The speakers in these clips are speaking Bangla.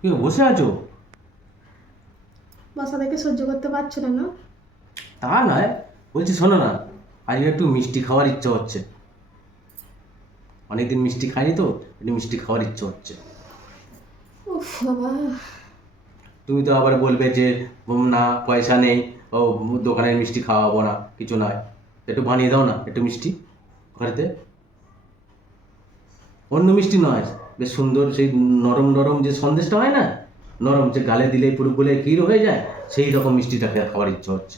কি বসে আছো? বসা দেখে সহ্য করতে পারছো না না? তা নয়, বলছি শোনো না, আজকে একটু মিষ্টি খাওয়ার ইচ্ছা হচ্ছে। অনেকদিন মিষ্টি খাইনি তো, একটু মিষ্টি খাওয়ার ইচ্ছা হচ্ছে। উফ বাবা, তুমি তো আবার বলবে যে না পয়সা নেই, ও দোকানের মিষ্টি খাওয়াবো না, কিছু নয়। একটু বানিয়ে দাও না একটু মিষ্টি ঘরেতে। অন্য মিষ্টি নয়, বেশ সুন্দর সেই নরম নরম যে সন্দেশটা হয় না, নরম যে গালে দিলেই পুরো গুলে ক্ষীর হয়ে যায়, সেই রকম মিষ্টিটা খাওয়ার ইচ্ছা হচ্ছে।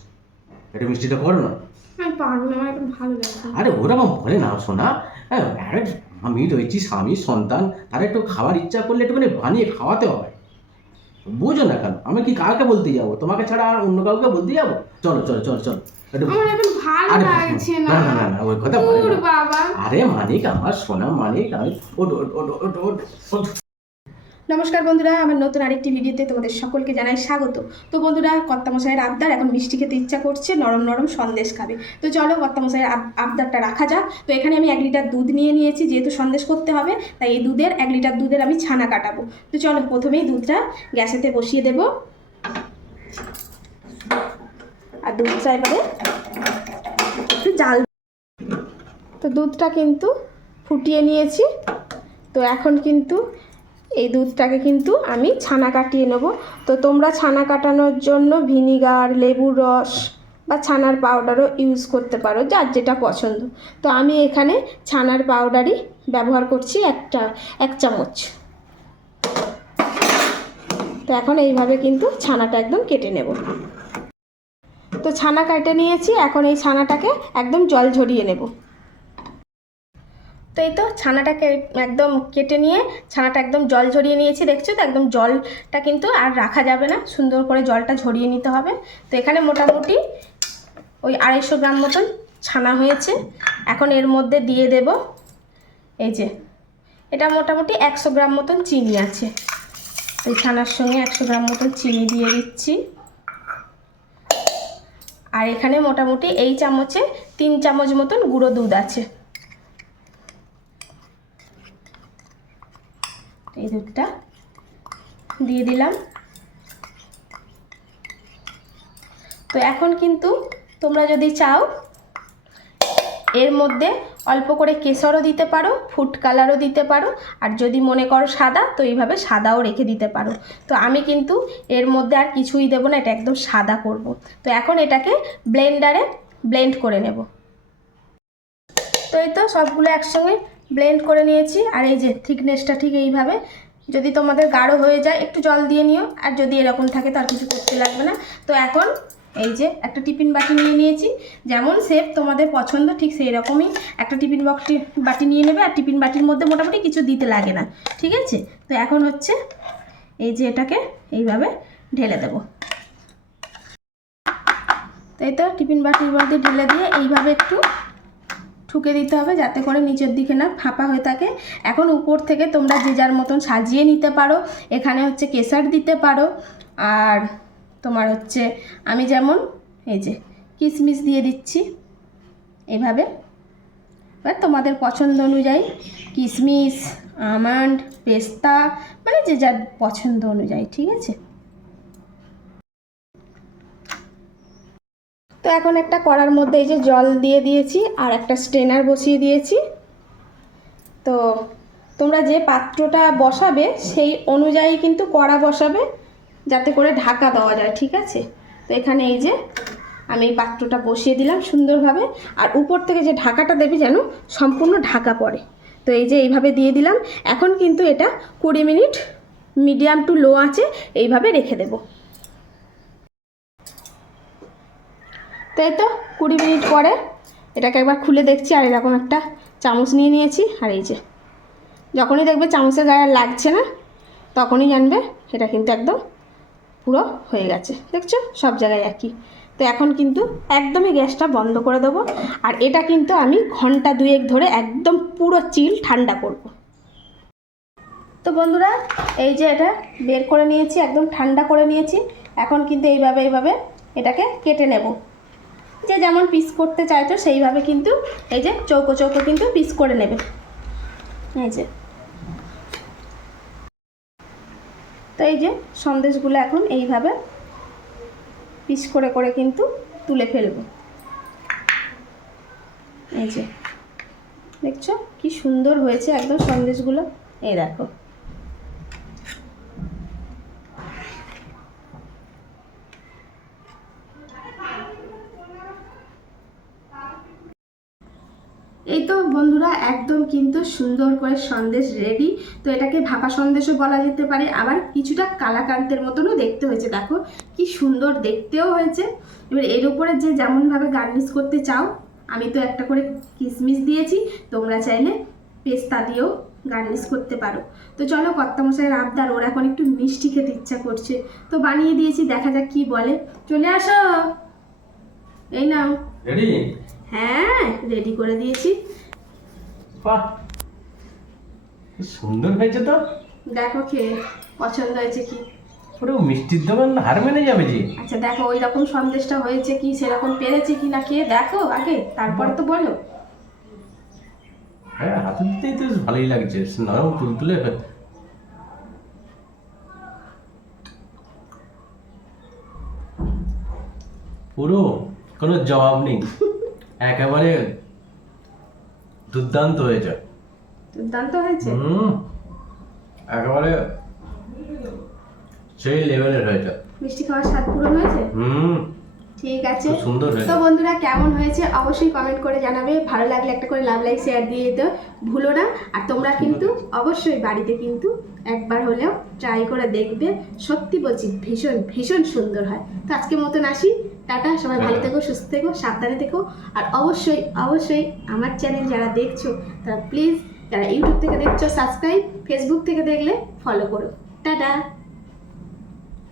একটু মিষ্টিটা করো না। আমি পারবো না, আমার এখন ভালো লাগছে না। আরে ওরকম বলে না শোনা। হ্যাঁ, আরে আমি রয়েছি, স্বামী সন্তান, তারা একটু খাওয়ার ইচ্ছা করলে একটুখানি বানিয়ে খাওয়াতে হয়। বুঝো না কেন? আমি কি কাকে বলতে যাবো? তোমাকে ছাড়া আর অন্য কাউকে বলতে যাবো? চলো চলো চলো চলো একটু। আমার এখন ভালো আরে লাগছে না। না না না না, ওই কথা বলে দূর না। বাবা। আরে মানিক, আমার সোনা মানিক, আমি ওঠ ওঠ ওঠ ওঠ ওঠ ওঠ। নমস্কার বন্ধুরা, আমার নতুন আরেকটি ভিডিওতে তোমাদের সকলকে জানাই স্বাগত। তো বন্ধুরা, কর্তামশাইয়ের আবদার, এখন মিষ্টি খেতে ইচ্ছা করছে, নরম নরম সন্দেশ খাবে। তো চলো কর্তামশাইয়ের আবদারটা রাখা যাক। তো এখানে আমি 1 লিটার দুধ নিয়ে নিয়েছি, যেহেতু সন্দেশ করতে হবে তাই এই 1 লিটার দুধের আমি ছানা কাটাবো। তো চলো প্রথমেই দুধটা গ্যাসেতে বসিয়ে দেব। আর দুধটা এবারে একটু জাল। তো দুধটা কিন্তু ফুটিয়ে নিয়েছি। তো এখন কিন্তু এই দুধটাকে কিন্তু আমি ছানা কাটিয়ে নেব। তো তোমরা ছানা কাটানোর জন্য ভিনিগার, লেবুর রস বা ছানার পাউডারও ইউজ করতে পারো, যার যেটা পছন্দ। তো আমি এখানে ছানার পাউডারই ব্যবহার করছি, 1 চামচ। তো এখন এইভাবে কিন্তু ছানাটা একদম কেটে নেব। তো ছানা কেটে নিয়েছি, এখন এই ছানাটাকে একদম জল ঝরিয়ে নেব। তো এই তো ছানাটাকে একদম কেটে নিয়ে ছানাটা একদম জল ঝরিয়ে নিয়েছি, দেখছো তো? একদম জলটা কিন্তু আর রাখা যাবে না, সুন্দর করে জলটা ঝরিয়ে নিতে হবে। তো এখানে মোটামুটি ওই 250 গ্রাম মতন ছানা হয়েছে। এখন এর মধ্যে দিয়ে দেব এই যে, এটা মোটামুটি 100 গ্রাম মতন চিনি আছে। এই ছানার সঙ্গে 100 গ্রাম মতন চিনি দিয়ে দিচ্ছি। আর এখানে মোটামুটি এই চামচে 3 চামচ মতন গুঁড়ো দুধ আছে। এই দুধটা দিয়ে দিলাম। তো এখন কিন্তু তোমরা যদি চাও এর মধ্যে অল্প করে কেশরও দিতে পারো, ফুড কালারও দিতে পারো, আর যদি মনে করো সাদা, তো এইভাবে সাদাও রেখে দিতে পারো। তো আমি কিন্তু এর মধ্যে আর কিছুই দেবো না, এটা একদম সাদা করব। তো এখন এটাকে ব্লেন্ডারে ব্লেন্ড করে নেব। তো এই তো সবগুলো একসঙ্গে ব্লেন্ড করে নিয়েছি। আর এই যে থিকনেসটা ঠিক এইভাবে, যদি তোমাদের গাঢ় হয়ে যায় একটু জল দিয়ে নিও, আর যদি এরকম থাকে তার কিছু করতে লাগবে না। তো এখন এই যে একটা টিফিন বাটি নিয়ে নিয়েছি, যেমন শেপ তোমাদের পছন্দ ঠিক সেই রকমই একটা টিফিন বাটি নিয়ে নেবে। আর টিফিন বাটির মধ্যে মোটামুটি কিছু দিতে লাগে না, ঠিক আছে? তো এখন হচ্ছে এই যে এটাকে এইভাবে ঢেলে দেব। তাই তো টিফিন বাটির মধ্যে ঢেলে দিয়ে এইভাবে একটু ঠুকে দিতে হবে, যাতে করে নিচের দিকে না ফাঁপা হয়ে থাকে। এখন উপর থেকে তোমরা যে যার মতন সাজিয়ে নিতে পারো। এখানে হচ্ছে কেশর দিতে পারো, আর তোমার হচ্ছে আমি যেমন এই যে কিশমিশ দিয়ে দিচ্ছি এইভাবে। এবার তোমাদের পছন্দ অনুযায়ী কিশমিশ, আমন্ড, পেস্তা, মানে যে যার পছন্দ অনুযায়ী, ঠিক আছে? তো এখন একটা কড়ার মধ্যে এই যে জল দিয়ে দিয়েছি, আর একটা স্ট্রেনার বসিয়ে দিয়েছি। তো তোমরা যে পাত্রটা বসাবে সেই অনুযায়ী কিন্তু কড়া বসাবে, যাতে করে ঢাকা দেওয়া যায়, ঠিক আছে? তো এখানে এই যে আমি এই পাত্রটা বসিয়ে দিলাম সুন্দরভাবে, আর উপর থেকে যে ঢাকাটা দেবে যেন সম্পূর্ণ ঢাকা পড়ে। তো এই যে এইভাবে দিয়ে দিলাম। এখন কিন্তু এটা 20 মিনিট মিডিয়াম টু লো আঁচে এইভাবে রেখে দেব। তো এই তো 20 মিনিট পরে এটাকে একবার খুলে দেখছি, আর এরকম একটা চামচ নিয়ে নিয়েছি। আর এই যে যখনই দেখবে চামচের গায়ে আর লাগছে না, তখনই জানবে এটা কিন্তু একদম পুরো হয়ে গেছে। দেখছো সব জায়গায় একই। তো এখন কিন্তু একদমই গ্যাসটা বন্ধ করে দেবো, আর এটা কিন্তু আমি ঘন্টা 2 ধরে একদম পুরো চিল ঠান্ডা করব। তো বন্ধুরা, এই যে এটা বের করে নিয়েছি, একদম ঠান্ডা করে নিয়েছি। এখন কিন্তু এইভাবে এটাকে কেটে নেব। যে যেমন পিস করতে চাইছো সেইভাবে কিন্তু এই যে চৌকো চৌকো কিন্তু পিস করে নেবে। এই যে তো এই যে সন্দেশগুলো এখন এইভাবে পিস করে করে কিন্তু তুলে ফেলবো। এই যে দেখছো কি সুন্দর হয়েছে একদম সন্দেশগুলো, এই দেখো। এই তো বন্ধুরা একদম কিন্তু সুন্দর করে সন্দেশ রেডি। তো এটাকে ভাপা সন্দেশও বলা যেতে পারে, আবার কিছুটা কালাকান্তের মতনও দেখতে হয়েছে। দেখো কি সুন্দর দেখতেও হয়েছে। এবার এর উপরে যে যেমনভাবে গার্নিশ করতে চাও, আমি তো একটা করে কিশমিশ দিয়েছি, তোমরা চাইলে পেস্তা দিয়েও গার্নিশ করতে পারো। তো চলো কর্তামশাইয়ের আবদার, ওর এখন একটু মিষ্টি খেতে ইচ্ছা করছে, তো বানিয়ে দিয়েছি, দেখা যাক কি বলে। চলে আসো, এই নাও। রেডি? হ্যাঁ রেডি করে দিয়েছি। বাহ, কি সুন্দর হয়েছে তো। দেখো খেয়ে পছন্দ হয়েছে কি? পুরো মিষ্টির দোকান হার মেনে যাবে জি। আচ্ছা দেখো ওই রকম সন্দেশটা হয়েছে কি, সেরকম পেরেছে কি না খেয়ে দেখো আগে, তারপরে তো বলো। হ্যাঁ, হাতে দিতেই তো ভালোই লাগছে, নরম তুলতুলে। পুরো কোনো জবাব নেই, একেবারে দুর্দান্ত হয়েছে। দুর্দান্ত হয়েছে। একেবারে সেই লেভেলের হয়েছে। মিষ্টি খাওয়ার স্বাদ পূরণ হয়েছে। ঠিক আছে, খুব সুন্দর হয়েছে। তো বন্ধুরা কেমন হয়েছে অবশ্যই কমেন্ট করে জানাবে। ভালো লাগলে একটা করে লাভ লাইক শেয়ার দিয়ে দিতে ভুলো না। আর তোমরা কিন্তু অবশ্যই বাড়িতে কিন্তু একবার হলেও ট্রাই করে দেখবে, সত্যি বলছি ভীষণ ভীষণ সুন্দর হয়। তো আজকের মতন আসি, টাটা, সবাই ভালো থেকো, সুস্থ থেকো, সাবধানে থেকো। আর অবশ্যই অবশ্যই আমার চ্যানেল যারা দেখছো তারা প্লিজ, যারা ইউটিউব থেকে দেখছো সাবস্ক্রাইব, ফেসবুক থেকে দেখলে ফলো করো। টাটা।